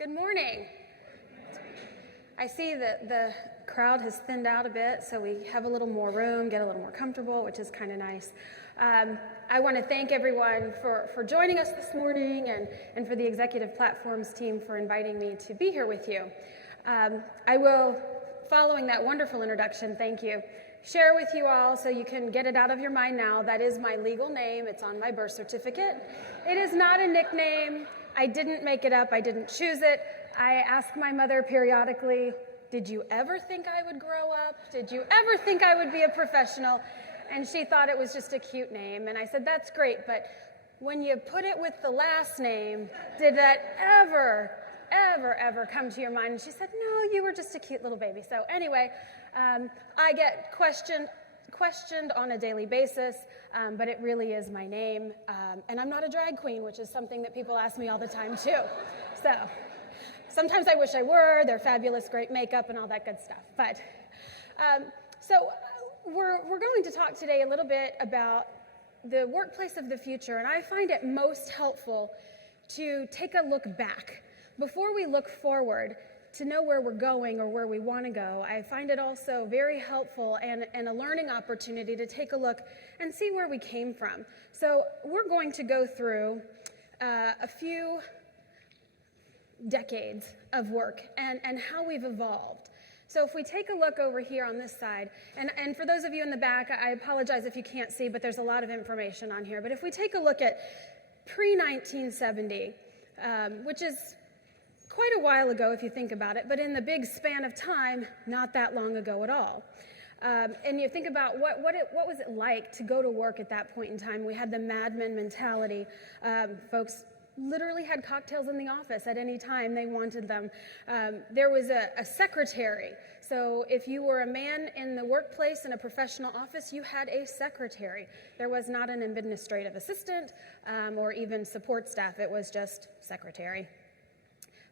Good morning. I see that the crowd has thinned out a bit, so we have a little more room, get a little more comfortable, which is kind of nice. I want to thank everyone for joining us this morning and for the Executive Platforms team for inviting me to be here with you. I will, following that wonderful introduction, thank you, share with you all so you can get it out of your mind now. That is my legal name. It's on my birth certificate. It is not a nickname. I didn't make it up. I didn't choose it. I ask my mother periodically, did you ever think I would grow up? Did you ever think I would be a professional? And she thought it was just a cute name. And I said, that's great, but when you put it with the last name, did that ever come to your mind? And she said, no, you were just a cute little baby. So anyway, I get questioned on a daily basis, but it really is my name. And I'm not a drag queen, which is something that people ask me all the time too. So sometimes I wish I were. They're fabulous, great makeup and all that good stuff. But so we're going to talk today a little bit about the workplace of the future, and I find it most helpful to take a look back before we look forward to know where we're going or where we want to go. I find it also very helpful and a learning opportunity to take a look and see where we came from. So we're going to go through a few decades of work and how we've evolved. So if we take a look over here on this side, and for those of you in the back, I apologize if you can't see, but there's a lot of information on here. But if we take a look at pre-1970, which is quite a while ago if you think about it, but in the big span of time, not that long ago at all. And you think about what was it like to go to work at that point in time. We had the Mad Men mentality. Folks literally had cocktails in the office at any time they wanted them. There was a secretary. So if you were a man in the workplace in a professional office, you had a secretary. There was not an administrative assistant or even support staff. It was just secretary.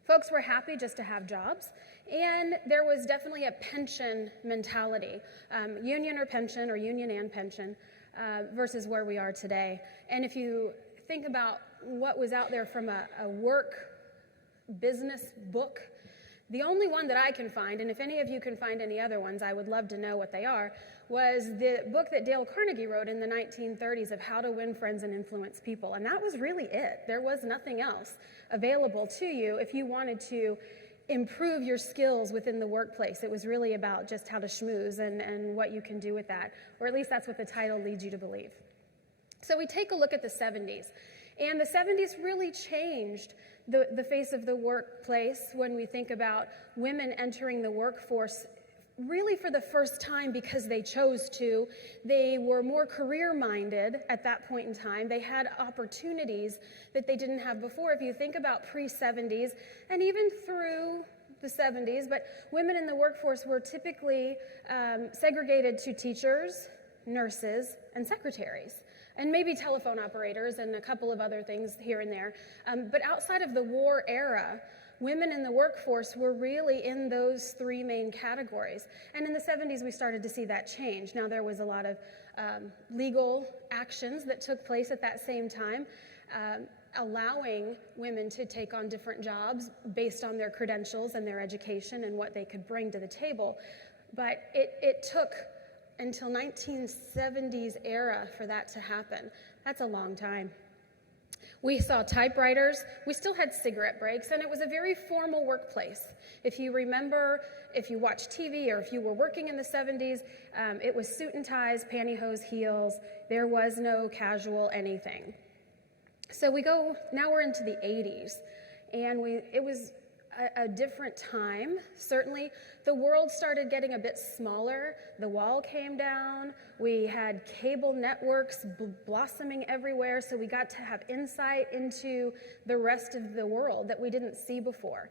Folks were happy just to have jobs, and there was definitely a pension mentality, union or pension or union and pension versus where we are today. And if you think about what was out there from a work business book, the only one that I can find, and if any of you can find any other ones, I would love to know what they are, was the book that Dale Carnegie wrote in the 1930s of How to Win Friends and Influence People. And that was really it. There was nothing else available to you if you wanted to improve your skills within the workplace. It was really about just how to schmooze and what you can do with that, or at least that's what the title leads you to believe. So we take a look at the 70s. And the 70s really changed the face of the workplace when we think about women entering the workforce really for the first time because they chose to. They were more career-minded at that point in time. They had opportunities that they didn't have before. If you think about pre-70s and even through the 70s, but women in the workforce were typically segregated to teachers, nurses, and secretaries, and maybe telephone operators and a couple of other things here and there. But outside of the war era, women in the workforce were really in those three main categories. And in the 70s, we started to see that change. Now, there was a lot of legal actions that took place at that same time, allowing women to take on different jobs based on their credentials and their education and what they could bring to the table. But it took until 1970s era for that to happen. That's a long time. We saw typewriters. We still had cigarette breaks, and it was a very formal workplace. If you remember, if you watched TV or if you were working in the 70s, it was suit and ties, pantyhose, heels. There was no casual anything. So now we're into the 80s, and it was a different time. Certainly, the world started getting a bit smaller. The wall came down. We had cable networks blossoming everywhere, so we got to have insight into the rest of the world that we didn't see before.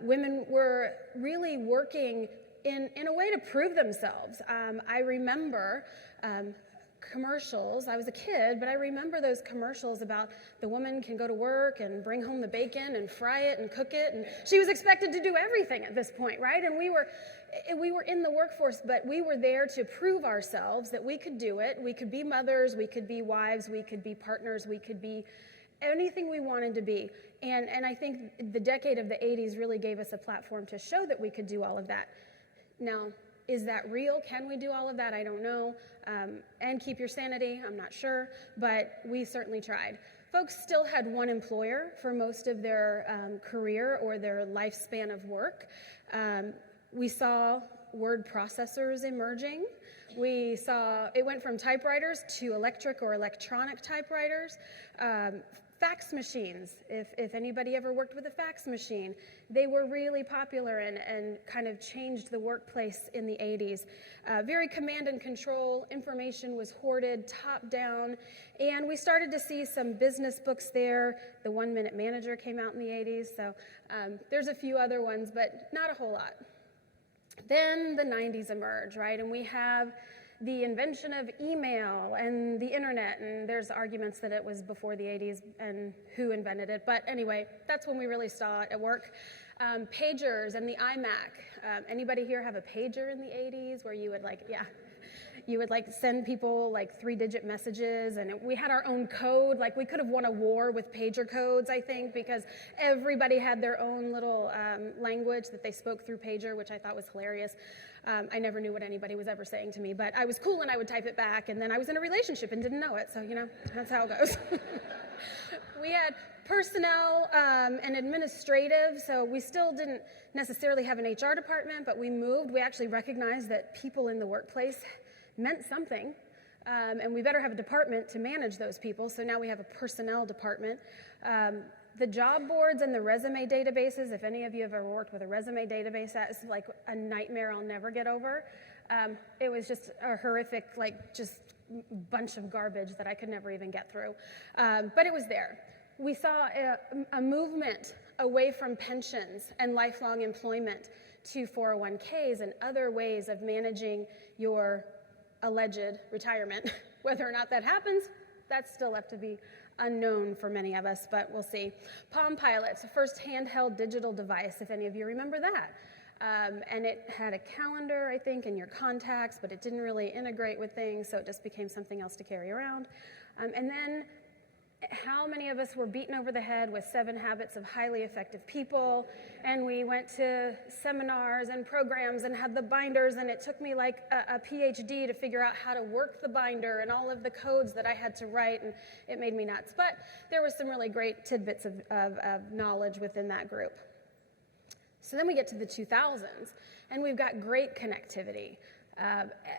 Women were really working in a way to prove themselves. I remember commercials. I was a kid, but I remember those commercials about the woman can go to work and bring home the bacon and fry it and cook it, and she was expected to do everything at this point, right? And we were in the workforce, but we were there to prove ourselves that we could do it. We could be mothers, we could be wives, we could be partners, we could be anything we wanted to be. And I think the decade of the 80s really gave us a platform to show that we could do all of that. Now, is that real? Can we do all of that? I don't know. And keep your sanity, I'm not sure, but we certainly tried. Folks still had one employer for most of their career or their lifespan of work. We saw word processors emerging. We saw it went from typewriters to electric or electronic typewriters. Fax machines, if anybody ever worked with a fax machine, they were really popular and kind of changed the workplace in the 80s. Very command and control, information was hoarded top down, and we started to see some business books there. The 1 Minute Manager came out in the 80s, so there's a few other ones, but not a whole lot. Then the 90s emerge, right, and we have the invention of email and the internet, and there's arguments that it was before the 80s and who invented it, but anyway, that's when we really saw it at work. Pagers and the iMac. Anybody here have a pager in the 80s where you would you would send people 3-digit messages, and we had our own code. We could have won a war with pager codes, I think, because everybody had their own little language that they spoke through pager, which I thought was hilarious. I never knew what anybody was ever saying to me, but I was cool and I would type it back, and then I was in a relationship and didn't know it, so that's how it goes. We had personnel and administrative, so we still didn't necessarily have an HR department, but we moved. We actually recognized that people in the workplace meant something, and we better have a department to manage those people, so now we have a personnel department. The job boards and the resume databases, if any of you have ever worked with a resume database, that is like a nightmare I'll never get over. It was just a horrific, just bunch of garbage that I could never even get through. But it was there. We saw a movement away from pensions and lifelong employment to 401ks and other ways of managing your alleged retirement. Whether or not that happens, that's still left to be unknown for many of us, but we'll see. Palm Pilot's the first handheld digital device, if any of you remember that. And it had a calendar, I think, and your contacts, but it didn't really integrate with things, so it just became something else to carry around. And then how many of us were beaten over the head with 7 Habits of Highly Effective People, and we went to seminars and programs and had the binders, and it took me a PhD to figure out how to work the binder and all of the codes that I had to write, and it made me nuts. But there was some really great tidbits of knowledge within that group. So then we get to the 2000s, and we've got great connectivity.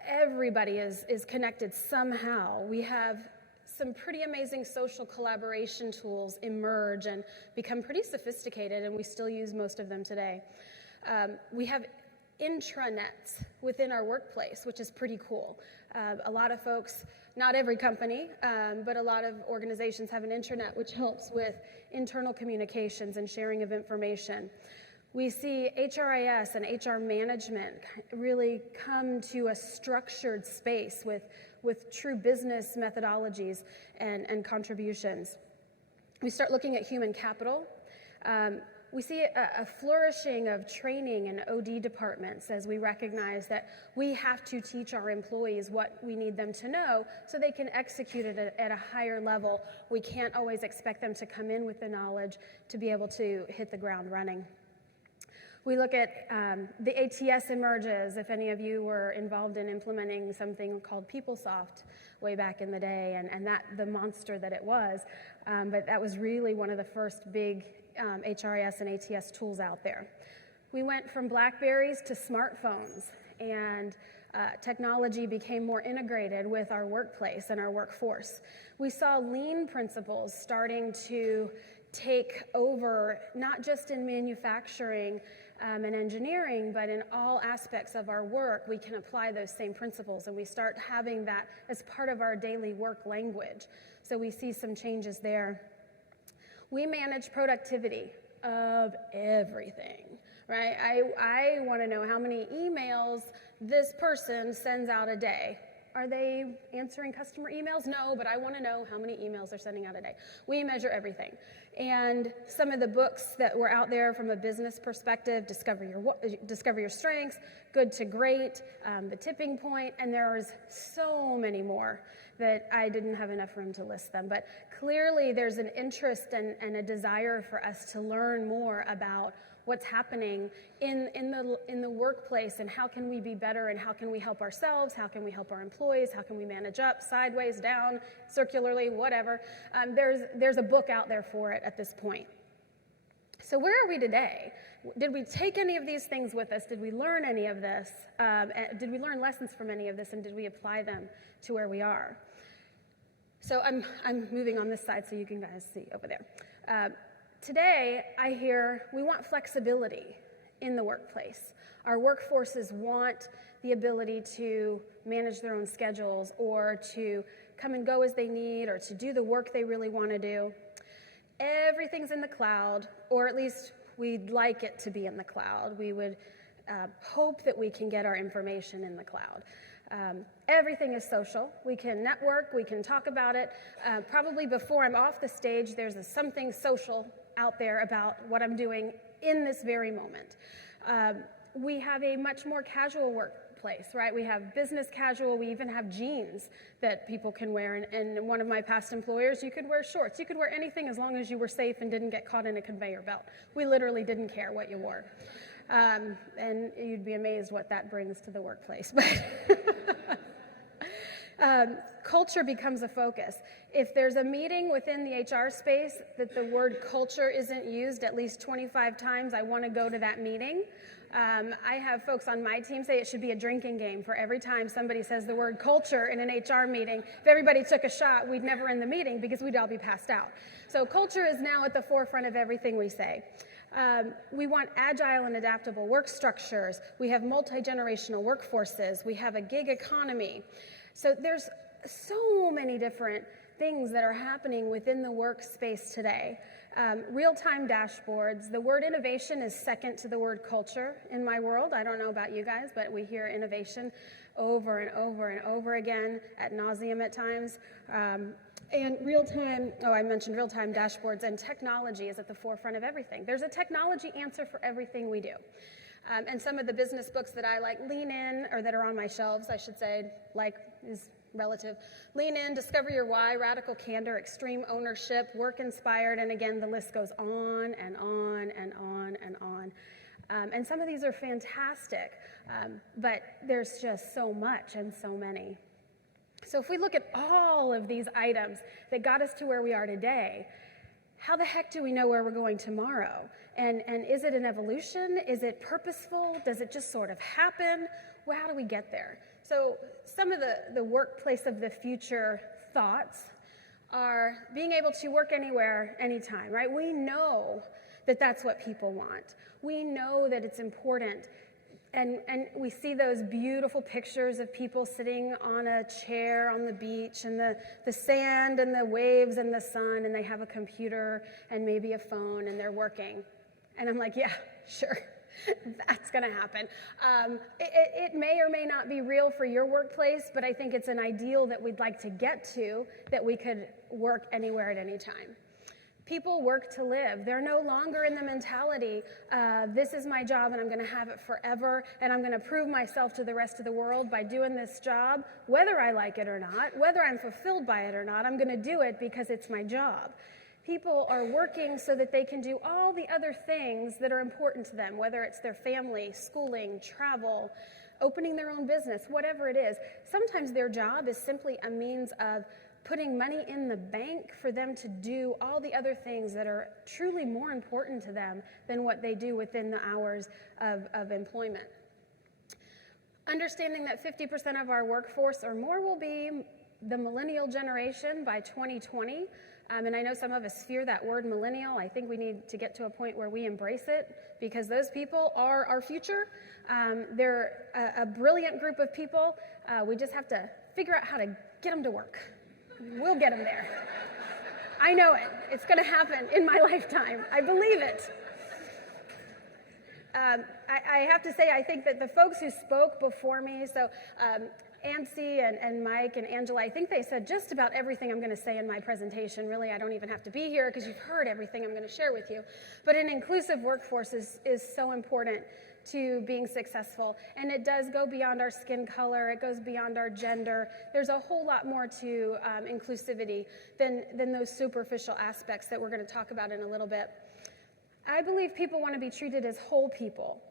Everybody is connected somehow. We have some pretty amazing social collaboration tools emerge and become pretty sophisticated, and we still use most of them today. We have intranets within our workplace, which is pretty cool. A lot of folks, not every company, but a lot of organizations have an intranet, which helps with internal communications and sharing of information. We see HRIS and HR management really come to a structured space with true business methodologies and contributions. We start looking at human capital. We see a flourishing of training and OD departments as we recognize that we have to teach our employees what we need them to know so they can execute it at a higher level. We can't always expect them to come in with the knowledge to be able to hit the ground running. We look at the ATS emerges, if any of you were involved in implementing something called PeopleSoft way back in the day, and that the monster that it was, but that was really one of the first big HRIS and ATS tools out there. We went from BlackBerries to smartphones, and technology became more integrated with our workplace and our workforce. We saw lean principles starting to take over, not just in manufacturing and engineering, but in all aspects of our work. We can apply those same principles, and we start having that as part of our daily work language. So we see some changes there. We manage productivity of everything, right? I want to know how many emails this person sends out a day. Are they answering customer emails? No, but I want to know how many emails they're sending out a day. We measure everything. And some of the books that were out there from a business perspective, Discover Your Strengths, Good to Great, The Tipping Point, and there's so many more that I didn't have enough room to list them. But clearly there's an interest and a desire for us to learn more about what's happening in the workplace, and how can we be better, and how can we help ourselves, how can we help our employees, how can we manage up, sideways, down, circularly, whatever. There's a book out there for it at this point. So where are we today? Did we take any of these things with us? Did we learn any of this? Did we learn lessons from any of this, and did we apply them to where we are? So I'm moving on this side so you can guys see over there. Today, I hear we want flexibility in the workplace. Our workforces want the ability to manage their own schedules, or to come and go as they need, or to do the work they really want to do. Everything's in the cloud, or at least we'd like it to be in the cloud. We would hope that we can get our information in the cloud. Everything is social. We can network, we can talk about it. Probably before I'm off the stage, there's something social out there about what I'm doing in this very moment. We have a much more casual workplace, right? We have business casual, we even have jeans that people can wear. And one of my past employers, you could wear shorts. You could wear anything as long as you were safe and didn't get caught in a conveyor belt. We literally didn't care what you wore. And you'd be amazed what that brings to the workplace. Culture becomes a focus. If there's a meeting within the HR space that the word culture isn't used at least 25 times, I want to go to that meeting. I have folks on my team say it should be a drinking game. For every time somebody says the word culture in an HR meeting, if everybody took a shot, we'd never end the meeting because we'd all be passed out. So culture is now at the forefront of everything we say. We want agile and adaptable work structures. We have multi-generational workforces. We have a gig economy. So there's so many different things that are happening within the workspace today. Real-time dashboards. The word innovation is second to the word culture in my world. I don't know about you guys, but we hear innovation over and over and over again ad nauseum at times. And I mentioned real-time dashboards, and technology is at the forefront of everything. There's a technology answer for everything we do. And some of the business books that I like, Lean In, or that are on my shelves, I should say, like is relative. Lean In, Discover Your Why, Radical Candor, Extreme Ownership, Work Inspired, and again, the list goes on and on and on and on. And some of these are fantastic, but there's just so much and so many. So if we look at all of these items that got us to where we are today, how the heck do we know where we're going tomorrow? And is it an evolution? Is it purposeful? Does it just sort of happen? Well, how do we get there? So some of the workplace of the future thoughts are being able to work anywhere, anytime, right? We know that that's what people want. We know that it's important. And we see those beautiful pictures of people sitting on a chair on the beach, and the sand and the waves and the sun, and they have a computer and maybe a phone, and they're working. And I'm like, yeah, sure, that's going to happen. It may or may not be real for your workplace, but I think it's an ideal that we'd like to get to, that we could work anywhere at any time. People work to live. They're no longer in the mentality, this is my job and I'm going to have it forever, and I'm going to prove myself to the rest of the world by doing this job, whether I like it or not, whether I'm fulfilled by it or not. I'm going to do it because it's my job. People are working so that they can do all the other things that are important to them, whether it's their family, schooling, travel, opening their own business, whatever it is. Sometimes their job is simply a means of putting money in the bank for them to do all the other things that are truly more important to them than what they do within the hours of employment. Understanding that 50% of our workforce or more will be the millennial generation by 2020. And I know some of us fear that word millennial. I think we need to get to a point where we embrace it, because those people are our future. They're a brilliant group of people. We just have to figure out how to get them to work. We'll get them there. I know it. It's going to happen in my lifetime. I believe it. I have to say, I think that the folks who spoke before me, so Ancy and Mike and Angela, I think they said just about everything I'm going to say in my presentation. Really, I don't even have to be here because you've heard everything I'm going to share with you. But an inclusive workforce is so important to being successful. And it does go beyond our skin color, it goes beyond our gender. There's a whole lot more to inclusivity than those superficial aspects that we're going to talk about in a little bit. I believe people want to be treated as whole people,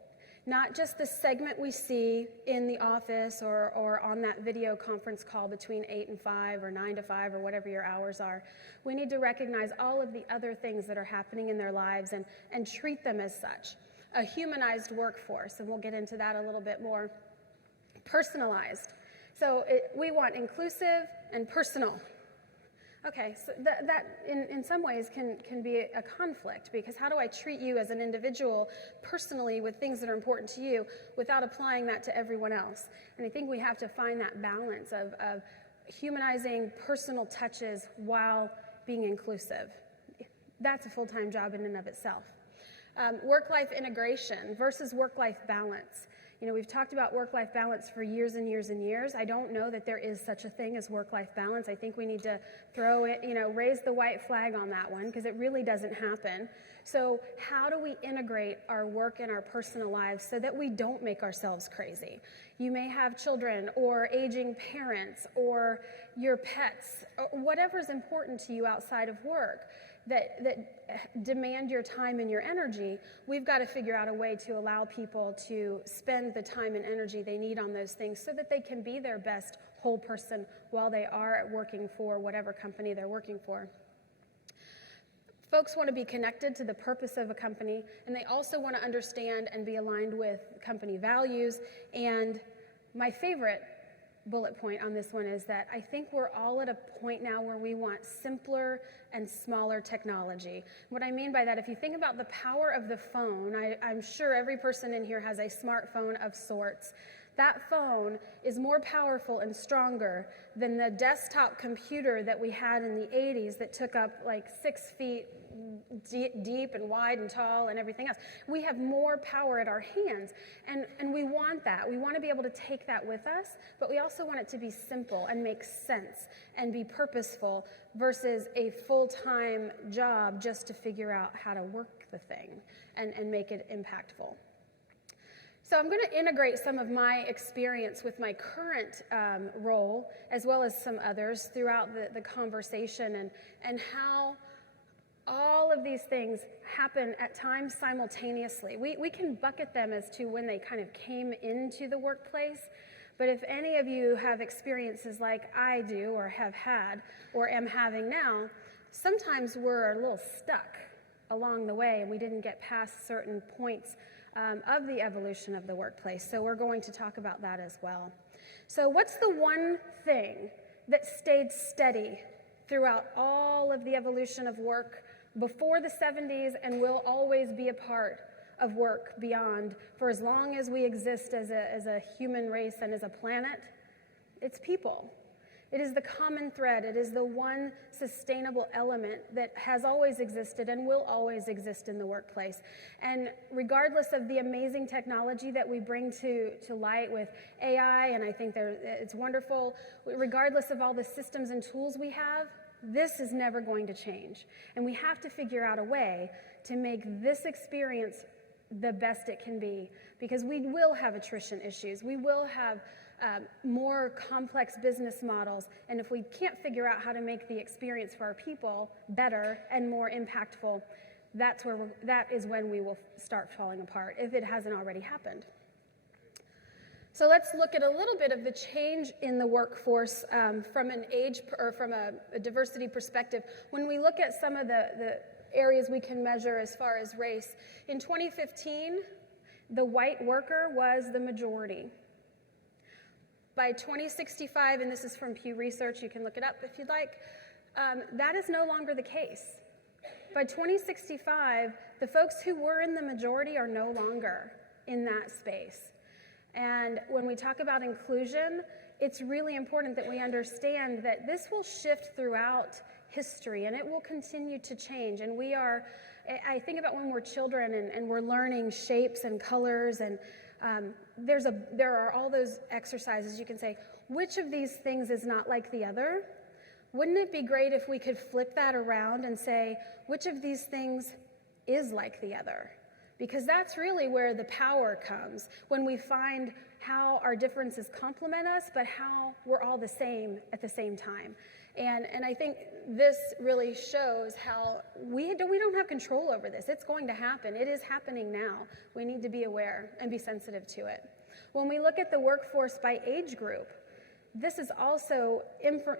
not just the segment we see in the office or on that video conference call between 8 and 5 or 9 to 5 or whatever your hours are. We need to recognize all of the other things that are happening in their lives and treat them as such. A humanized workforce, and we'll get into that a little bit more. Personalized. So we want inclusive and personal. Okay, so that in some ways can be a conflict, because how do I treat you as an individual personally with things that are important to you without applying that to everyone else? And I think we have to find that balance of humanizing personal touches while being inclusive. That's a full-time job in and of itself. Work-life integration versus work-life balance. You know, we've talked about work-life balance for years and years and years. I don't know that there is such a thing as work-life balance. I think we need to throw it, raise the white flag on that one, because it really doesn't happen. So how do we integrate our work and our personal lives so that we don't make ourselves crazy? You may have children or aging parents or your pets, or whatever's important to you outside of work that demand your time and your energy. We've got to figure out a way to allow people to spend the time and energy they need on those things so that they can be their best whole person while they are working for whatever company they're working for. Folks want to be connected to the purpose of a company, and they also want to understand and be aligned with company values. And my favorite bullet point on this one is that I think we're all at a point now where we want simpler and smaller technology. What I mean by that, if you think about the power of the phone, I'm sure every person in here has a smartphone of sorts. That phone is more powerful and stronger than the desktop computer that we had in the 80s that took up like 6 feet deep and wide and tall and everything else. We have more power at our hands, and we want that. We want to be able to take that with us, but we also want it to be simple and make sense and be purposeful versus a full-time job just to figure out how to work the thing and make it impactful. So I'm going to integrate some of my experience with my current role, as well as some others, throughout the conversation, and how all of these things happen at times simultaneously. We can bucket them as to when they kind of came into the workplace, but if any of you have experiences like I do or have had or am having now, sometimes we're a little stuck along the way and we didn't get past certain points of the evolution of the workplace. So we're going to talk about that as well. So what's the one thing that stayed steady throughout all of the evolution of work before the 70s and will always be a part of work beyond for as long as we exist as a human race and as a planet? It's people. It is the common thread. It is the one sustainable element that has always existed and will always exist in the workplace. And regardless of the amazing technology that we bring to light with AI, and I think it's wonderful, regardless of all the systems and tools we have, this is never going to change. And we have to figure out a way to make this experience the best it can be, because we will have attrition issues. We will have more complex business models, and if we can't figure out how to make the experience for our people better and more impactful, that is when we will start falling apart, if it hasn't already happened. So let's look at a little bit of the change in the workforce from an age or from a diversity perspective. When we look at some of the areas we can measure as far as race, in 2015, the white worker was the majority. By 2065, and this is from Pew Research, you can look it up if you'd like, that is no longer the case. By 2065, the folks who were in the majority are no longer in that space. And when we talk about inclusion, it's really important that we understand that this will shift throughout history and it will continue to change. And I think about when we're children and we're learning shapes and colors, and there are all those exercises. You can say, which of these things is not like the other? Wouldn't it be great if we could flip that around and say, which of these things is like the other? because that's really where the power comes, when we find how our differences complement us, but how we're all the same at the same time. And I think this really shows how we don't have control over this. It's going to happen. It is happening now. We need to be aware and be sensitive to it. When we look at the workforce by age group, this is also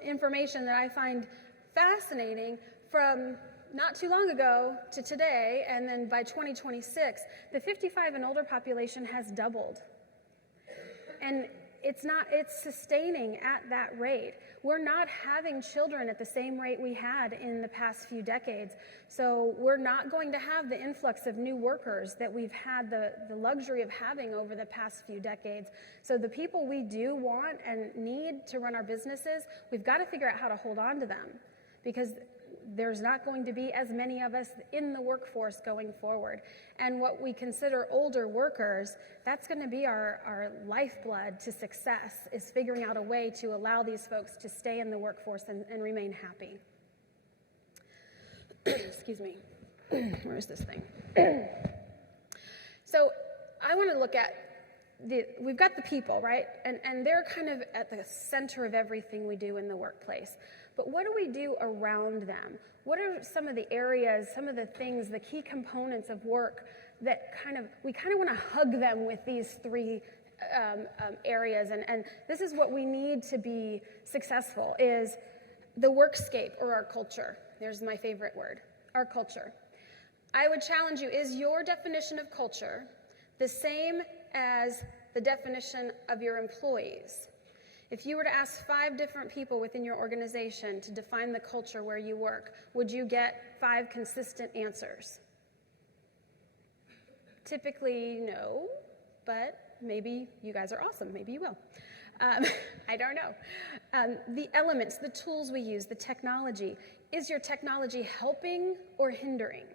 information that I find fascinating. From not too long ago to today, and then by 2026, the 55 and older population has doubled. And it's sustaining at that rate. We're not having children at the same rate we had in the past few decades. So we're not going to have the influx of new workers that we've had the luxury of having over the past few decades. So the people we do want and need to run our businesses, we've got to figure out how to hold on to them, because there's not going to be as many of us in the workforce going forward. And what we consider older workers, that's going to be our lifeblood to success, is figuring out a way to allow these folks to stay in the workforce and remain happy. Excuse me. Where's this thing? So I want to look at we've got the people, right? And they're kind of at the center of everything we do in the workplace. But what do we do around them? What are some of the areas, some of the things, the key components of work that we kind of want to hug them with these three areas? And this is what we need to be successful, is the workscape, or our culture. There's my favorite word, our culture. I would challenge you, is your definition of culture the same as the definition of your employees? If you were to ask 5 different people within your organization to define the culture where you work, would you get 5 consistent answers? Typically, no, but maybe you guys are awesome. Maybe you will. I don't know. The elements, the tools we use, the technology. Is your technology helping or hindering?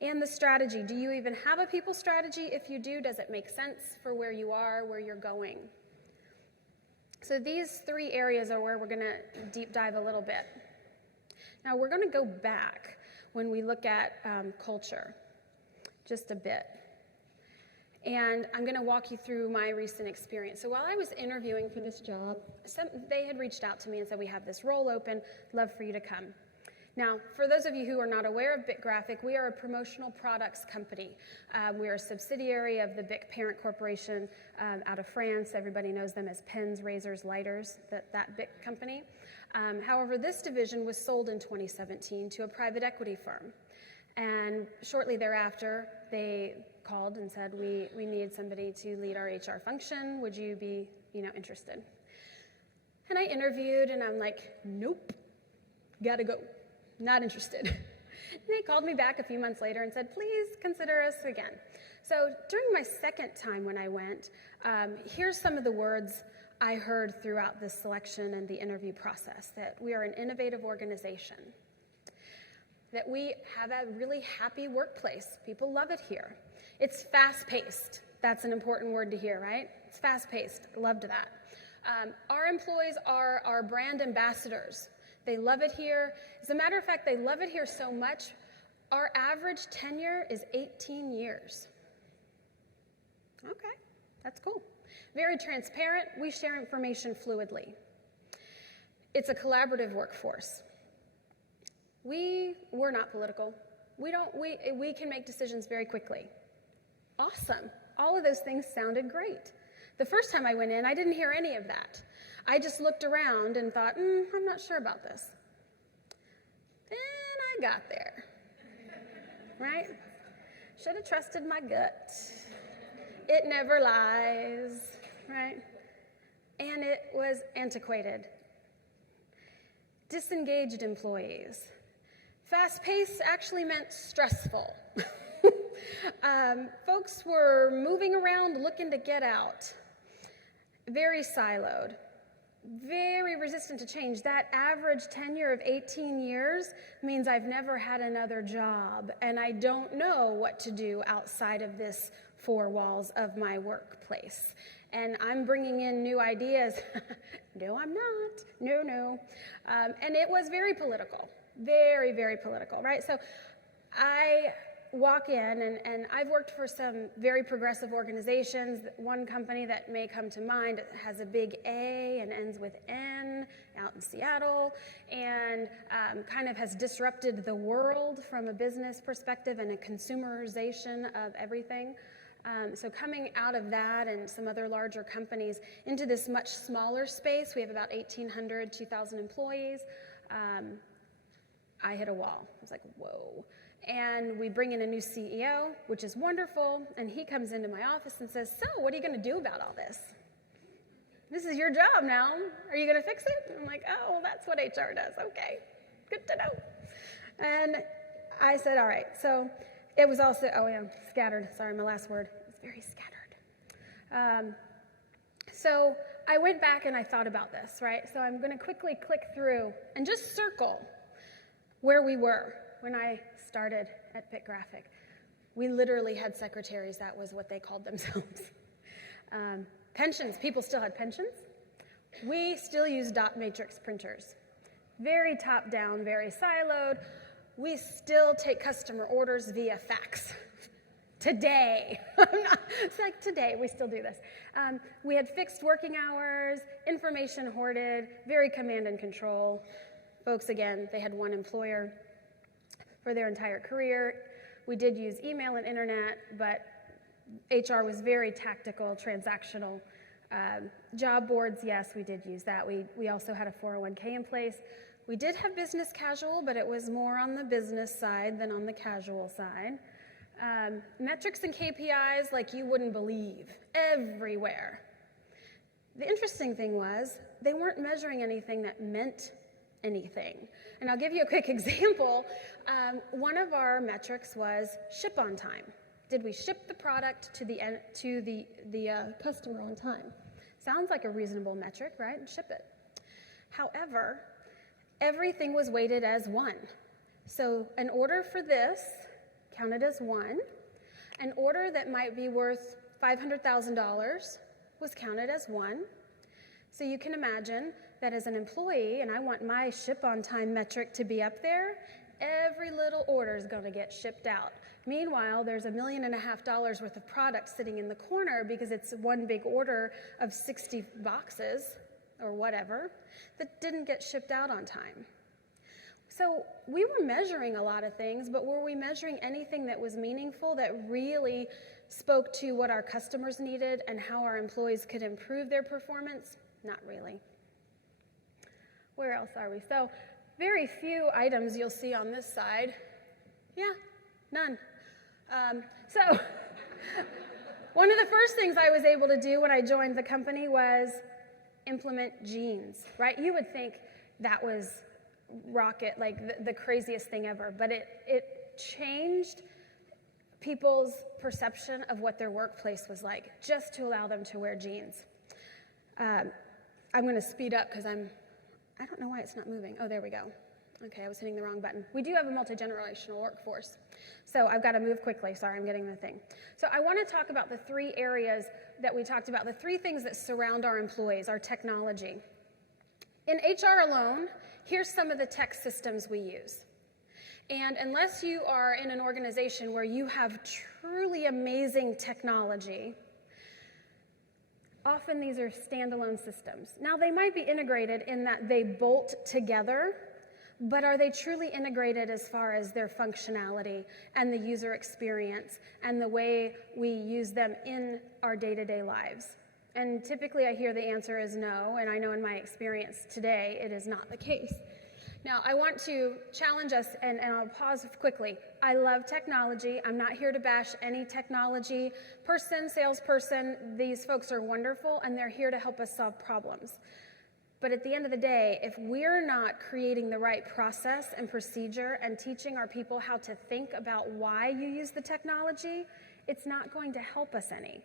And the strategy. Do you even have a people strategy? If you do, does it make sense for where you are, where you're going? So these 3 areas are where we're going to deep dive a little bit. Now we're going to go back when we look at culture just a bit. And I'm going to walk you through my recent experience. So while I was interviewing for this job, they had reached out to me and said, we have this role open, love for you to come. Now, for those of you who are not aware of BIC Graphic, we are a promotional products company. We are a subsidiary of the BIC parent corporation out of France. Everybody knows them as pens, razors, lighters, that BIC company. However, this division was sold in 2017 to a private equity firm. And shortly thereafter, they called and said, we need somebody to lead our HR function. Would you be interested? And I interviewed, and I'm like, nope, gotta go. Not interested. And they called me back a few months later and said, please consider us again. So during my second time when I went, here's some of the words I heard throughout the selection and the interview process: that we are an innovative organization, that we have a really happy workplace. People love it here. It's fast-paced. That's an important word to hear, right? It's fast-paced. Loved that. Our employees are our brand ambassadors. They love it here. As a matter of fact, they love it here so much, our average tenure is 18 years. Okay, that's cool. Very transparent. We share information fluidly. It's a collaborative workforce. We're not political. We can make decisions very quickly. Awesome. All of those things sounded great. The first time I went in, I didn't hear any of that. I just looked around and thought, I'm not sure about this. Then I got there, right? Should have trusted my gut. It never lies, right? And it was antiquated. Disengaged employees. Fast-paced actually meant stressful. Folks were moving around looking to get out. Very siloed. Very resistant to change. That average tenure of 18 years means I've never had another job, and I don't know what to do outside of this 4 walls of my workplace. And I'm bringing in new ideas. No, I'm not. No. And it was very political. Very, very political, right? So I walk in, and I've worked for some very progressive organizations. One company that may come to mind has a big A and ends with N, out in Seattle, and kind of has disrupted the world from a business perspective and a consumerization of everything. So coming out of that and some other larger companies into this much smaller space, we have about 1,800, 2,000 employees. I hit a wall. I was like, whoa. And we bring in a new CEO, which is wonderful, and he comes into my office and says, so what are you going to do about all this? This is your job now. Are you going to fix it? And I'm like, oh, well, that's what HR does. Okay, good to know. And I said, all right. So it was also, scattered. Sorry, my last word. It was very scattered. So I went back and I thought about this, right? So I'm going to quickly click through and just circle where we were when I started at Pick Graphic. We literally had secretaries. That was what they called themselves. Pensions. People still had pensions. We still use dot matrix printers. Very top-down, very siloed. We still take customer orders via fax. Today. It's like today, we still do this. We had fixed working hours, information hoarded, very command and control. Folks, again, they had one employer for their entire career. We did use email and internet, but HR was very tactical, transactional. Job boards, yes, we did use that. We also had a 401k in place. We did have business casual, but it was more on the business side than on the casual side. Metrics and KPIs like you wouldn't believe, everywhere. The interesting thing was they weren't measuring anything that meant anything. And I'll give you a quick example. One of our metrics was ship on time. Did we ship the product to the customer on time? Sounds like a reasonable metric, right? Ship it. However, everything was weighted as 1. So an order for this counted as 1. An order that might be worth $500,000 was counted as 1. So you can imagine that as an employee, and I want my ship-on-time metric to be up there, every little order is going to get shipped out. Meanwhile, there's $1.5 million worth of product sitting in the corner because it's one big order of 60 boxes or whatever that didn't get shipped out on time. So we were measuring a lot of things, but were we measuring anything that was meaningful, that really spoke to what our customers needed and how our employees could improve their performance? Not really. Where else are we? So very few items you'll see on this side. Yeah, none. So one of the first things I was able to do when I joined the company was implement jeans, right? You would think that was rocket, like the craziest thing ever, but it changed people's perception of what their workplace was like, just to allow them to wear jeans. I'm going to speed up because I don't know why it's not moving. Oh, there we go. Okay, I was hitting the wrong button. We do have a multi-generational workforce, so I've got to move quickly. Sorry, I'm getting the thing. So I want to talk about the 3 areas that we talked about, the 3 things that surround our employees, our technology. In HR alone, here's some of the tech systems we use. And unless you are in an organization where you have truly amazing technology, often these are standalone systems. Now, they might be integrated in that they bolt together, but are they truly integrated as far as their functionality and the user experience and the way we use them in our day-to-day lives? And typically I hear the answer is no, and I know in my experience today it is not the case. Now, I want to challenge us, and I'll pause quickly. I love technology. I'm not here to bash any technology person, salesperson. These folks are wonderful, and they're here to help us solve problems. But at the end of the day, if we're not creating the right process and procedure and teaching our people how to think about why you use the technology, it's not going to help us any.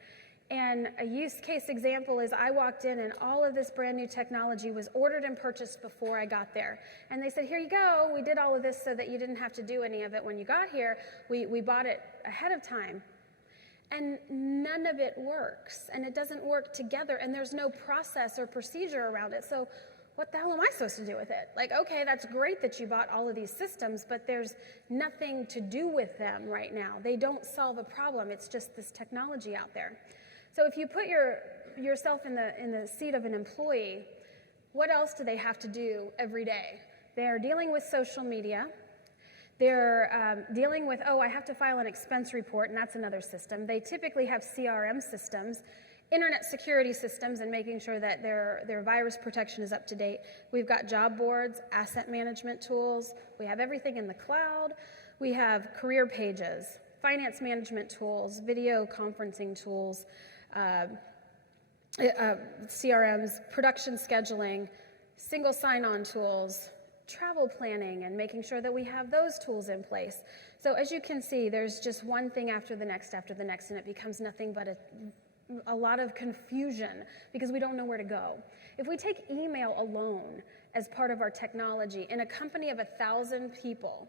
And a use case example is I walked in and all of this brand new technology was ordered and purchased before I got there. And they said, here you go, we did all of this so that you didn't have to do any of it when you got here. We bought it ahead of time. And none of it works, and it doesn't work together, and there's no process or procedure around it. So what the hell am I supposed to do with it? Like, okay, that's great that you bought all of these systems, but there's nothing to do with them right now. They don't solve a problem. It's just this technology out there. So if you put yourself in the seat of an employee, what else do they have to do every day? They're dealing with social media. They're dealing with, I have to file an expense report, and that's another system. They typically have CRM systems, internet security systems, and making sure that their virus protection is up to date. We've got job boards, asset management tools. We have everything in the cloud. We have career pages, finance management tools, video conferencing tools, CRMs, production scheduling, single sign-on tools, travel planning, and making sure that we have those tools in place. So as you can see, there's just one thing after the next, and it becomes nothing but a lot of confusion because we don't know where to go. If we take email alone as part of our technology, in a company of 1,000 people,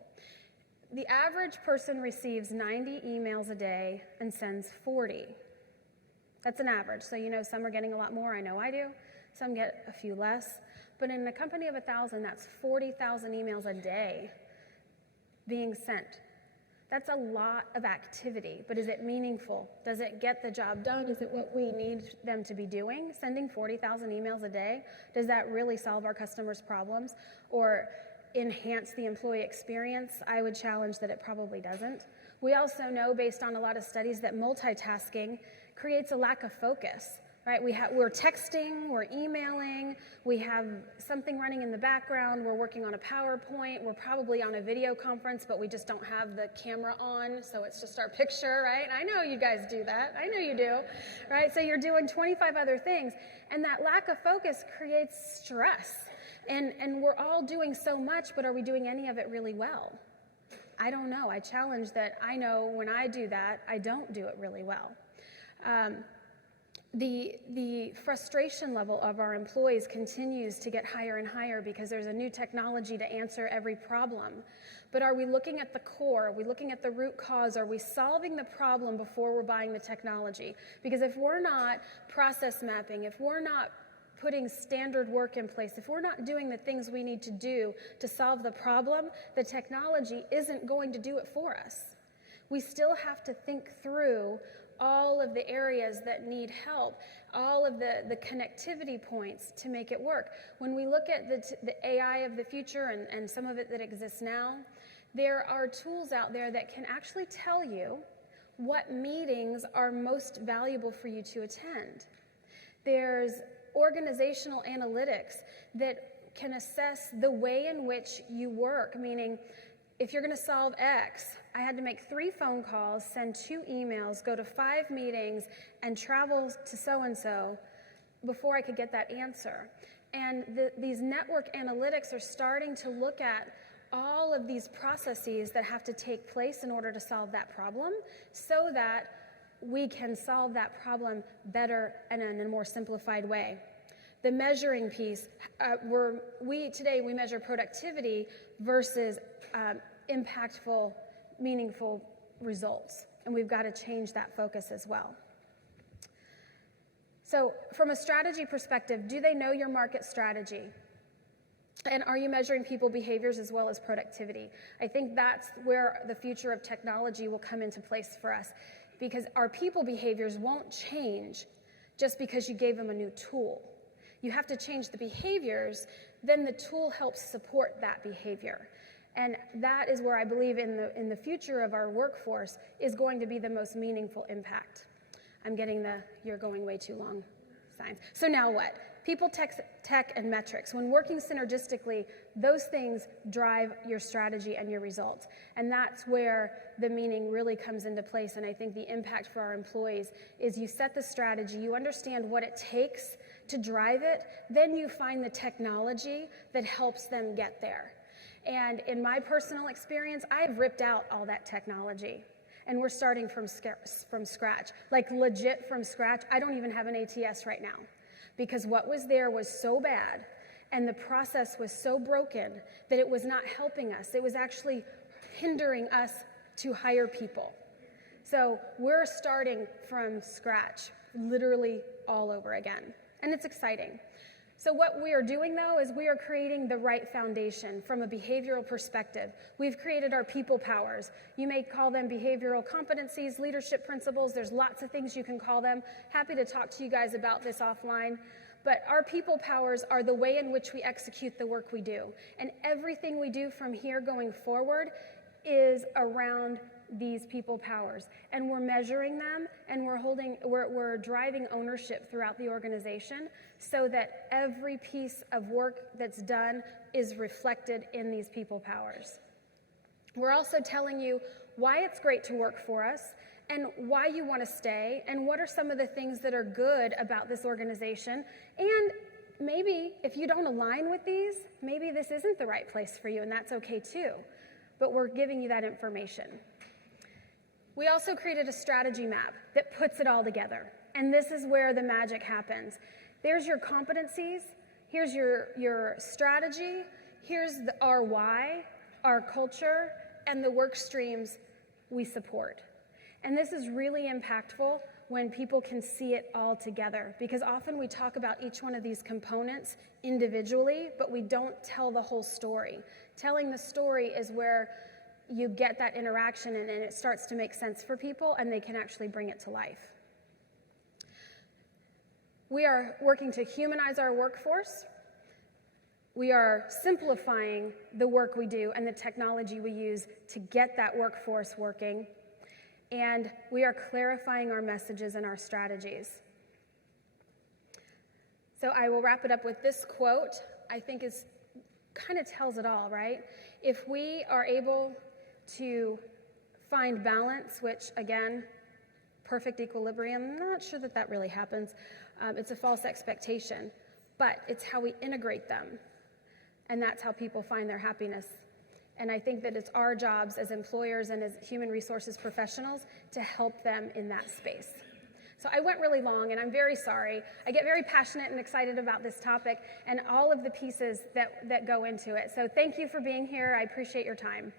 the average person receives 90 emails a day and sends 40. That's an average. So some are getting a lot more. I know I do. Some get a few less. But in a company of 1,000, that's 40,000 emails a day being sent. That's a lot of activity, but is it meaningful? Does it get the job done? Is it what we need them to be doing? Sending 40,000 emails a day, does that really solve our customers' problems or enhance the employee experience? I would challenge that it probably doesn't. We also know, based on a lot of studies, that multitasking creates a lack of focus. Right? We're texting, we're emailing, we have something running in the background, we're working on a PowerPoint, we're probably on a video conference, but we just don't have the camera on, so it's just our picture, right? I know you guys do that. I know you do, right? So you're doing 25 other things, and that lack of focus creates stress. And we're all doing so much, but are we doing any of it really well? I don't know. I challenge that. I know when I do that, I don't do it really well. The frustration level of our employees continues to get higher and higher because there's a new technology to answer every problem. But are we looking at the core? Are we looking at the root cause? Are we solving the problem before we're buying the technology? Because if we're not process mapping, if we're not putting standard work in place, if we're not doing the things we need to do to solve the problem, the technology isn't going to do it for us. We still have to think through all of the areas that need help, all of the connectivity points to make it work. When we look at the AI of the future and some of it that exists now, there are tools out there that can actually tell you what meetings are most valuable for you to attend. There's organizational analytics that can assess the way in which you work, meaning if you're going to solve X, I had to make 3 phone calls, send 2 emails, go to 5 meetings, and travel to so-and-so before I could get that answer. And these network analytics are starting to look at all of these processes that have to take place in order to solve that problem so that we can solve that problem better and in a more simplified way. The measuring piece, today we measure productivity versus impactful, meaningful results. And we've got to change that focus as well. So from a strategy perspective, do they know your market strategy? And are you measuring people behaviors as well as productivity? I think that's where the future of technology will come into place for us, because our people behaviors won't change just because you gave them a new tool. You have to change the behaviors, then the tool helps support that behavior. And that is where I believe in the future of our workforce is going to be the most meaningful impact. I'm getting the "you're going way too long" signs. So now what? People, tech, and metrics. When working synergistically, those things drive your strategy and your results. And that's where the meaning really comes into place. And I think the impact for our employees is you set the strategy, you understand what it takes to drive it, then you find the technology that helps them get there. And in my personal experience, I've ripped out all that technology. And we're starting from scratch, like legit from scratch. I don't even have an ATS right now because what was there was so bad and the process was so broken that it was not helping us. It was actually hindering us to hire people. So we're starting from scratch, literally all over again. And it's exciting. So what we are doing, though, is we are creating the right foundation from a behavioral perspective. We've created our people powers. You may call them behavioral competencies, leadership principles. There's lots of things you can call them. Happy to talk to you guys about this offline. But our people powers are the way in which we execute the work we do. And everything we do from here going forward is around these people powers. And we're measuring them, and we're driving ownership throughout the organization so that every piece of work that's done is reflected in these people powers. We're also telling you why it's great to work for us and why you want to stay and what are some of the things that are good about this organization. And maybe if you don't align with these, maybe this isn't the right place for you, and that's okay too. But we're giving you that information. We also created a strategy map that puts it all together. And this is where the magic happens. There's your competencies, here's your strategy, here's our why, our culture, and the work streams we support. And this is really impactful when people can see it all together, because often we talk about each one of these components individually, but we don't tell the whole story. Telling the story is where you get that interaction and it starts to make sense for people and they can actually bring it to life. We are working to humanize our workforce. We are simplifying the work we do and the technology we use to get that workforce working. And we are clarifying our messages and our strategies. So I will wrap it up with this quote, I think is kind of tells it all, right? If we are able to find balance, which again, perfect equilibrium, I'm not sure that really happens. It's a false expectation, but it's how we integrate them. And that's how people find their happiness. And I think that it's our jobs as employers and as human resources professionals to help them in that space. So I went really long, and I'm very sorry. I get very passionate and excited about this topic and all of the pieces that go into it. So thank you for being here. I appreciate your time.